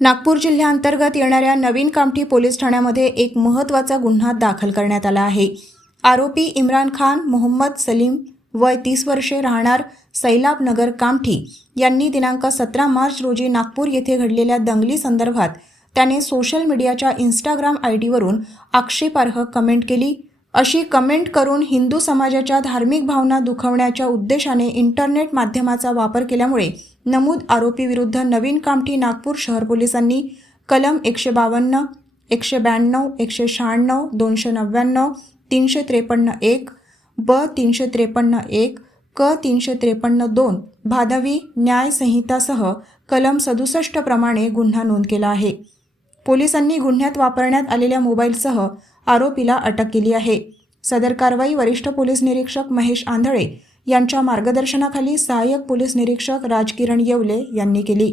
नागपूर जिल्ह्याअंतर्गत येणाऱ्या नवीन कामठी पोलीस ठाण्यामध्ये एक महत्त्वाचा गुन्हा दाखल करण्यात आला आहे. आरोपी इम्रान खान मोहम्मद सलीम वय तीस वर्षे राहणार सैलाबनगर कामठी यांनी दिनांक सतरा मार्च रोजी नागपूर येथे घडलेल्या दंगली संदर्भात त्याने सोशल मीडियाच्या इन्स्टाग्राम आय डीवरून आक्षेपार्ह कमेंट केली. अशी कमेंट करून हिंदू समाजाच्या धार्मिक भावना दुखवण्याच्या उद्देशाने इंटरनेट माध्यमाचा वापर केल्यामुळे नमूद आरोपीविरुद्ध नवीन कामठी नागपूर शहर पोलिसांनी कलम एकशे बावन्न एकशे ब्याण्णव एकशे शहाण्णव दोनशे नव्याण्णव तीनशे त्रेपन्न एक ब तीनशे त्रेपन्न एक क तीनशे त्रेपन्न दोन भादवी न्यायसंहितासह कलम सदुसष्ट प्रमाणे गुन्हा नोंद केला आहे. पोलिसांनी गुन्ह्यात वापरण्यात आलेल्या मोबाईलसह आरोपीला अटक केली आहे. सदर कारवाई वरिष्ठ पोलीस निरीक्षक महेश आंधळे यांच्या मार्गदर्शनाखाली सहाय्यक पोलीस निरीक्षक राजकिरण येवले यांनी केली.